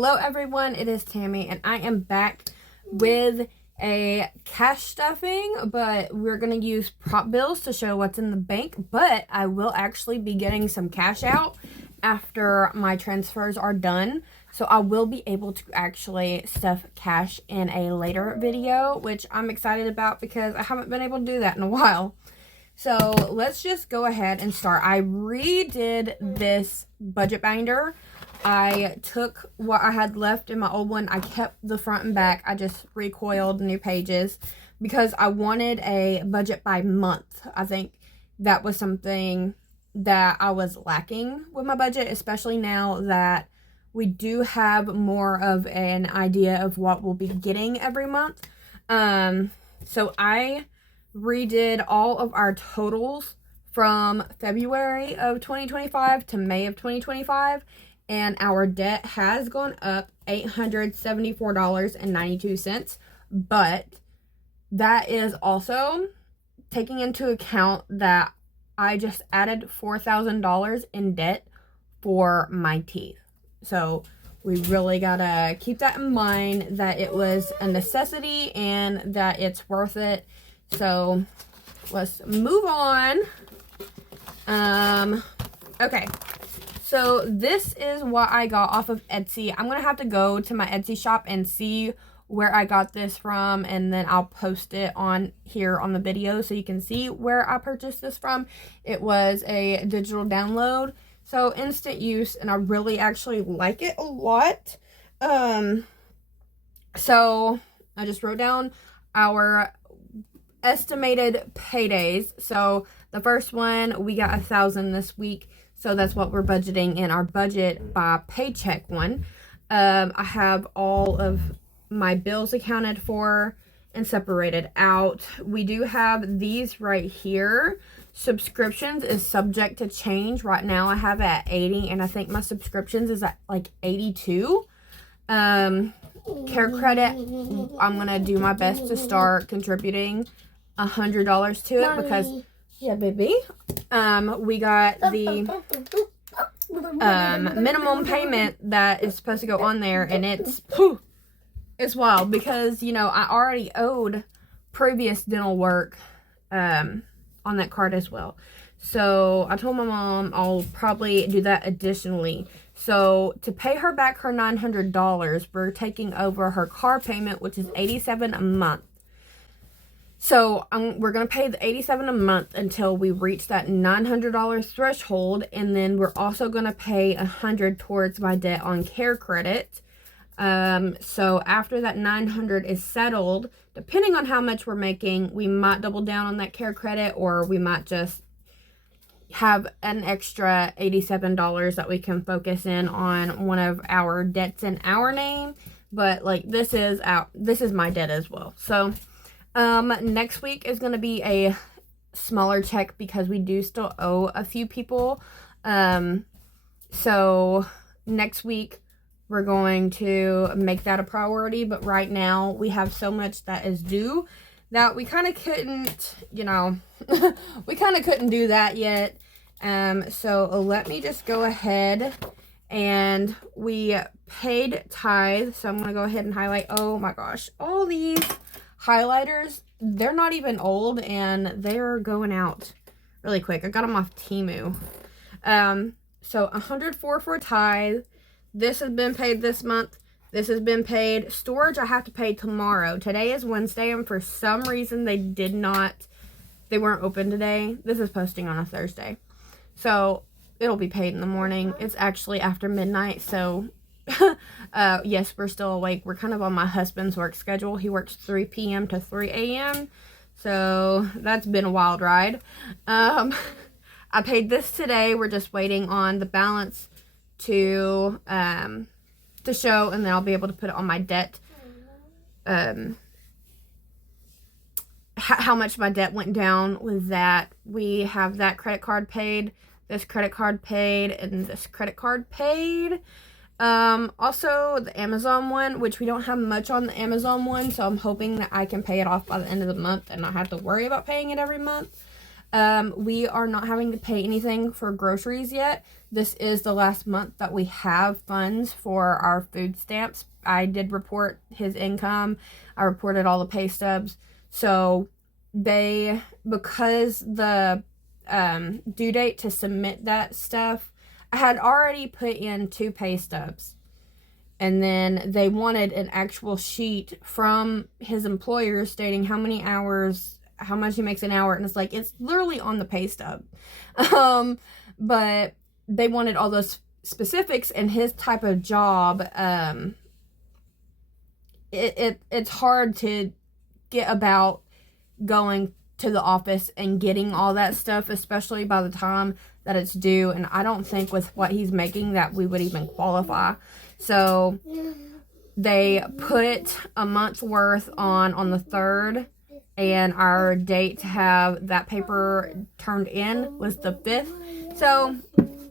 Hello everyone, it is Tammy and I am back with a cash stuffing, but we're going to use prop bills to show what's in the bank, but I will actually be getting some cash out after my transfers are done. So I will be able to actually stuff cash in a later video, which I'm excited about because I haven't been able to do that in a while. So let's just go ahead and start. I redid this budget binder. I took what I had left in my old one. I kept the front and back. I just recoiled new pages because I wanted a budget by month. I think that was something that I was lacking with my budget, especially now that we do have more of an idea of what we'll be getting every month. So I redid all of our totals from February of 2025 to May of 2025. And our debt has gone up $874.92, but that is also taking into account that I just added $4,000 in debt for my teeth. So we really gotta keep that in mind, that it was a necessity and that it's worth it. So let's move on. Okay. So this is what I got off of Etsy. I'm going to have to go to my Etsy shop and see where I got this from, and then I'll post it on here on the video so you can see where I purchased this from. It was a digital download, so instant use, and I really actually like it a lot. So I just wrote down our estimated paydays. So the first one, we got 1,000 this week. So that's what we're budgeting in our budget by paycheck one. I have all of my bills accounted for and separated out. We do have these right here. Subscriptions is subject to change. Right now I have it at 80 and I think my subscriptions is at like 82. Care credit, I'm going to do my best to start contributing $100 to it because... Yeah, baby. We got the minimum payment that is supposed to go on there, and it's wild because, you know, I already owed previous dental work on that card as well. So I told my mom I'll probably do that additionally. So to pay her back her $900, we're taking over her car payment, which is $87 a month. So we're going to pay the $87 a month until we reach that $900 threshold. And then we're also going to pay $100 towards my debt on care credit. So after that $900 is settled, depending on how much we're making, we might double down on that care credit, or we might just have an extra $87 that we can focus in on one of our debts in our name. But like this is my debt as well. So next week is going to be a smaller check because we do still owe a few people. So next week we're going to make that a priority, but right now we have so much that is due that we kind of couldn't, you know, we kind of couldn't do that yet. So let me just go ahead, and we paid tithe. So I'm going to go ahead and highlight. Oh my gosh, all these highlighters, they're not even old and they're going out really quick. I got them off Temu. So 104 for tithe. This has been paid this month. This has been paid. Storage I have to pay tomorrow. Today is Wednesday, and for some reason they weren't open today. This is posting on a Thursday, so it'll be paid in the morning. It's actually after midnight, so yes, we're still awake. We're kind of on my husband's work schedule. He works 3 p.m. to 3 a.m. So that's been a wild ride. I paid this today. We're just waiting on the balance to show, and then I'll be able to put it on my debt. How much my debt went down with that. We have that credit card paid, this credit card paid, and this credit card paid. Also the Amazon one, which we don't have much on the Amazon one, so I'm hoping that I can pay it off by the end of the month and not have to worry about paying it every month. We are not having to pay anything for groceries yet. This is the last month that we have funds for our food stamps. I did report his income. I reported all the pay stubs. So because the due date to submit that stuff, I had already put in 2 pay stubs. And then they wanted an actual sheet from his employer stating how many hours, how much he makes an hour. And it's like, it's literally on the pay stub. But they wanted all those specifics, and his type of job, it's hard to get about going to the office and getting all that stuff, especially by the time that it's due. And I don't think with what he's making that we would even qualify. So they put a month's worth on the 3rd, and our date to have that paper turned in was the 5th. So,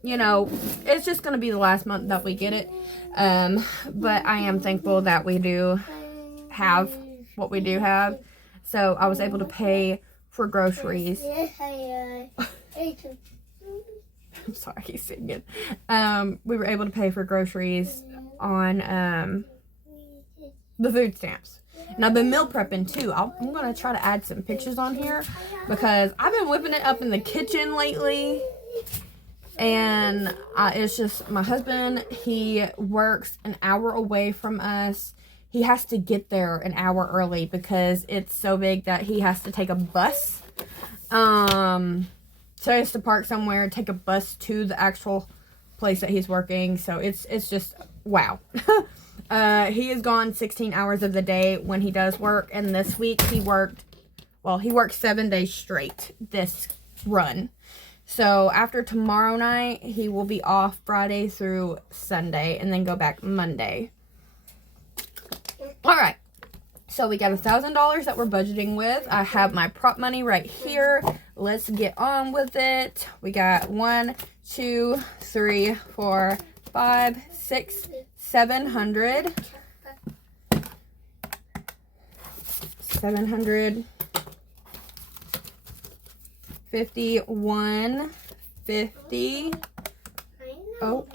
you know, it's just going to be the last month that we get it. But I am thankful that we do have what we do have. So I was able to pay for groceries. I'm sorry, he's singing. We were able to pay for groceries on the food stamps. And I've been meal prepping too. I'm going to try to add some pictures on here because I've been whipping it up in the kitchen lately. And it's just my husband, he works an hour away from us. He has to get there an hour early because it's so big that he has to take a bus. So he has to park somewhere, take a bus to the actual place that he's working. So it's just, wow. He is gone 16 hours of the day when he does work. And this week he worked 7 days straight this run. So after tomorrow night, he will be off Friday through Sunday and then go back Monday. All right. So we got $1,000 that we're budgeting with. I have my prop money right here. Let's get on with it. We got 1, 2, 3, 4, 5, 6, 700. 51, 50. Oh.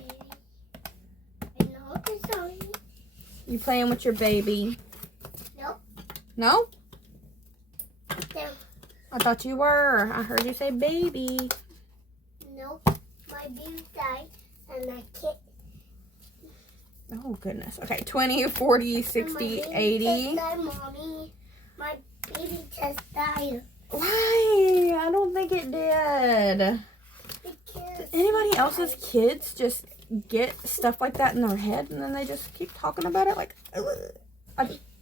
You playing with your baby? No? No. I thought you were. I heard you say baby. No. My baby died and I can't. Oh, goodness. Okay, 20, 40, 60, 80. Mommy. My baby just died. Why? I don't think it did. Because Anybody else's kids just get stuff like that in their head and then they just keep talking about it? Like,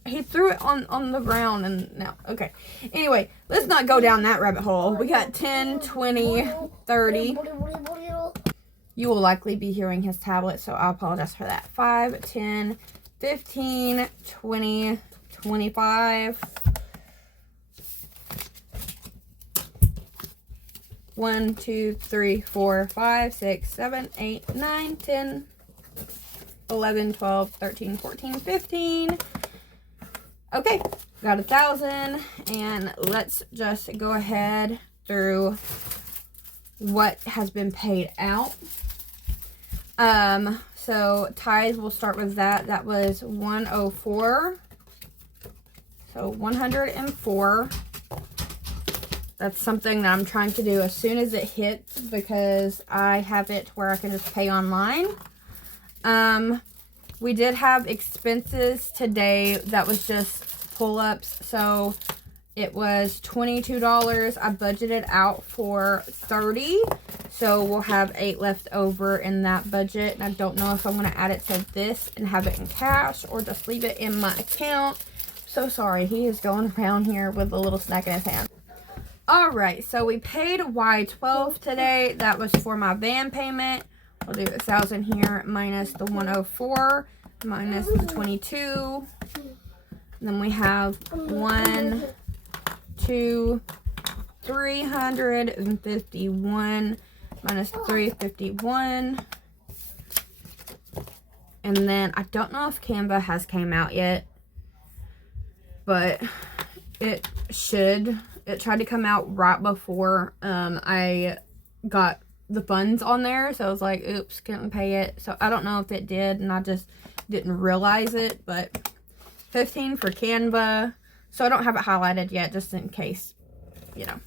he threw it on the ground and now, okay. Anyway, let's not go down that rabbit hole. We got 10, 20, 30. You will likely be hearing his tablet, so I apologize for that. 5, 10, 15, 20, 25. 1, 2, 3, 4, 5, 6, 7, 8, 9, 10, 11, 12, 13, 14, 15. Okay, got 1,000, and let's just go ahead through what has been paid out. So tithes, we'll start with that. That was 104. So 104. That's something that I'm trying to do as soon as it hits because I have it where I can just pay online. We did have expenses today that was just pull-ups. So it was $22. I budgeted out for $30. So we'll have $8 left over in that budget. And I don't know if I'm going to add it to this and have it in cash or just leave it in my account. So sorry. He is going around here with a little snack in his hand. Alright, so we paid Y12 today. That was for my van payment. I'll do 1,000 here minus the 104 minus the 22. And then we have 1, 2, 351 minus 351. And then I don't know if Canva has came out yet, but it should. It tried to come out right before I got the funds on there. So I was like, oops, couldn't pay it. So I don't know if it did and I just didn't realize it. But 15 for Canva. So I don't have it highlighted yet, just in case, you know.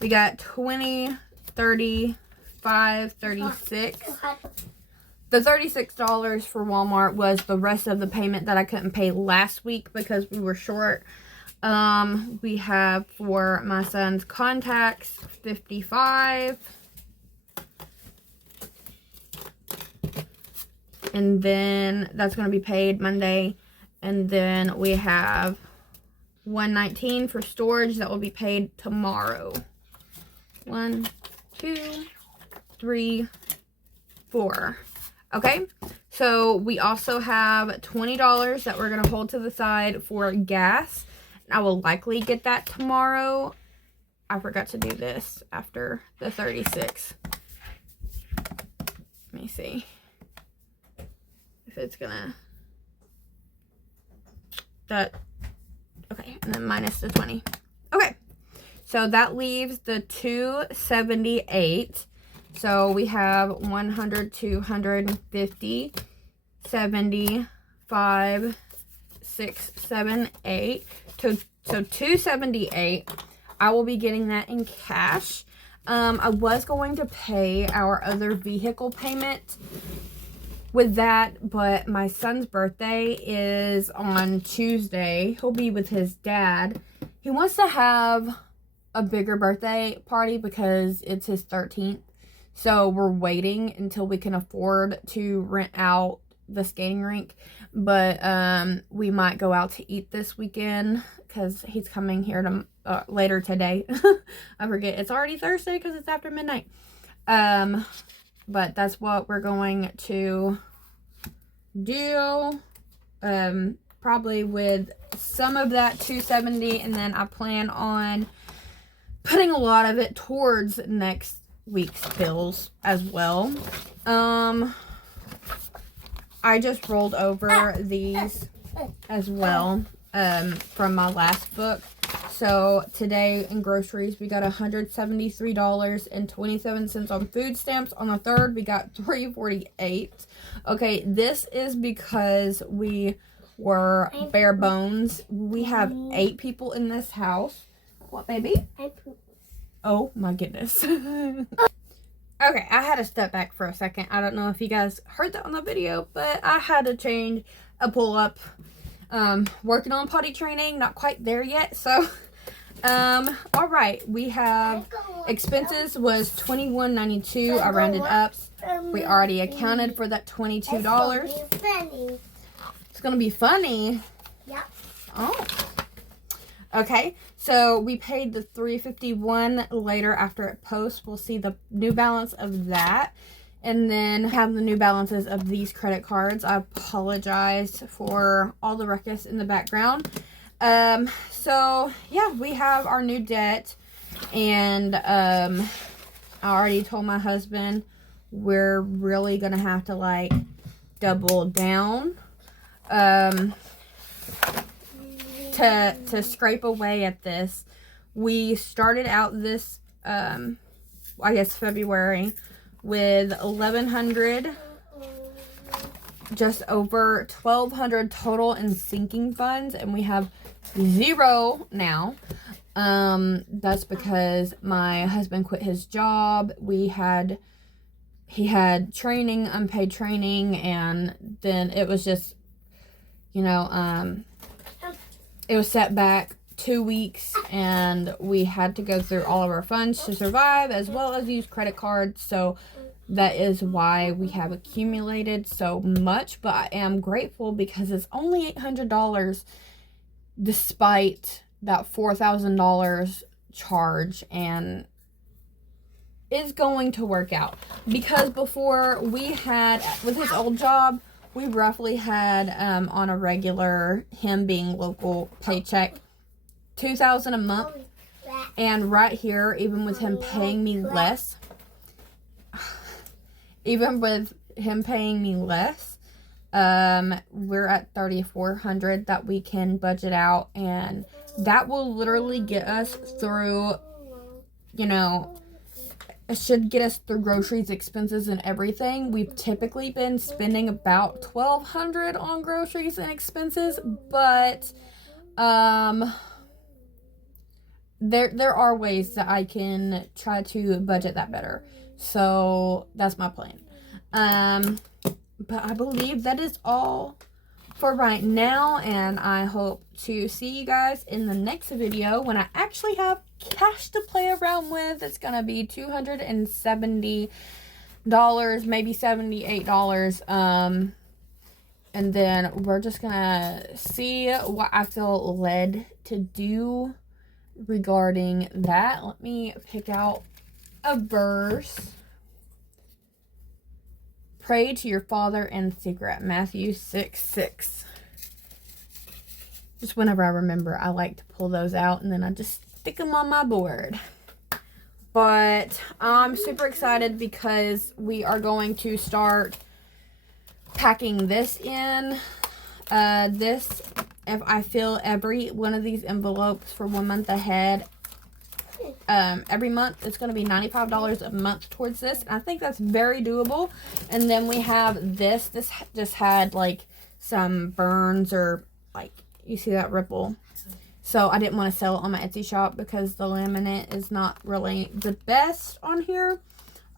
We got 20, 30, 5, 36. The $36 for Walmart was the rest of the payment that I couldn't pay last week because we were short. We have for my son's contacts, 55. And then that's going to be paid Monday. And then we have 119 for storage that will be paid tomorrow. 1, 2, 3, 4. Okay, so we also have $20 that we're going to hold to the side for gas. I will likely get that tomorrow. I forgot to do this after the 36. Let me see if it's going to... Okay, and then minus the 20. Okay, so that leaves the 278. So we have 100, 250, 75, 6, 7, 8. So 278. I will be getting that in cash. I was going to pay our other vehicle payment with that, but my son's birthday is on Tuesday. He'll be with his dad. He wants to have a bigger birthday party because it's his 13th. So we're waiting until we can afford to rent out the skating rink. But we might go out to eat this weekend because he's coming here to, later today. I forget. It's already Thursday because it's after midnight. But that's what we're going to do. Probably with some of that 270. And then I plan on putting a lot of it towards next week's bills as well. I just rolled over these as well from my last book. So today in groceries we got $173.27 on food stamps. On the 3rd we got $3.48. Okay, this is because we were bare bones. We have 8 people in this house. What, baby? Oh my goodness. Okay, I had to step back for a second. I don't know if you guys heard that on the video, but I had to change a pull-up. Working on potty training, not quite there yet. So, all right, we have expenses was $21.92. I rounded up. We already accounted for that $22. It's gonna be funny. Yep. Oh. Okay, so we paid the $351 later after it posts. We'll see the new balance of that. And then have the new balances of these credit cards. I apologize for all the ruckus in the background. So, yeah, we have our new debt. And I already told my husband we're really going to have to, like, double down. To scrape away at this. We started out this, I guess February, with $1,100, just over $1,200 total in sinking funds, and we have 0 now. That's because my husband quit his job. He had training, unpaid training, and then it was just, you know, it was set back 2 weeks, and we had to go through all of our funds to survive, as well as use credit cards. So that is why we have accumulated so much. But I am grateful because it's only $800 despite that $4,000 charge, and it's going to work out. Because before we had, with his old job, we roughly had on a regular, him being local paycheck, $2,000 a month. And right here, even with him paying me less, We're at 3,400 that we can budget out, and that will literally get us through, you know, it should get us through groceries, expenses, and everything. We've typically been spending about 1,200 on groceries and expenses, but there are ways that I can try to budget that better. So that's my plan. But I believe that is all for right now, and I hope to see you guys in the next video when I actually have cash to play around with. It's gonna be $270, maybe $78. And then we're just gonna see what I feel led to do regarding that. Let me pick out a verse. Pray to your Father in secret. Matthew 6:6. Just whenever I remember, I like to pull those out and then I just stick them on my board. But I'm super excited because we are going to start packing this in. If I fill every one of these envelopes for 1 month ahead, every month, it's going to be $95 a month towards this. I think that's very doable. And then we have this. This just had like some burns, or like, you see that ripple. So I didn't want to sell it on my Etsy shop because the laminate is not really the best on here.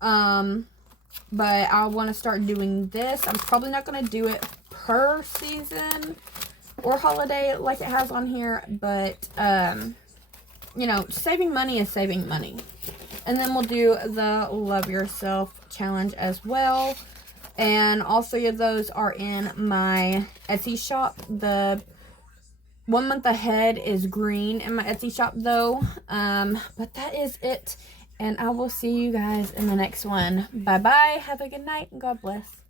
But I want to start doing this. I'm probably not going to do it per season or holiday like it has on here. But, you know, saving money is saving money. And then we'll do the Love Yourself challenge as well. And all three of those are in my Etsy shop. The 1 month ahead is green in my Etsy shop though. But that is it. And I will see you guys in the next one. Bye bye. Have a good night and God bless.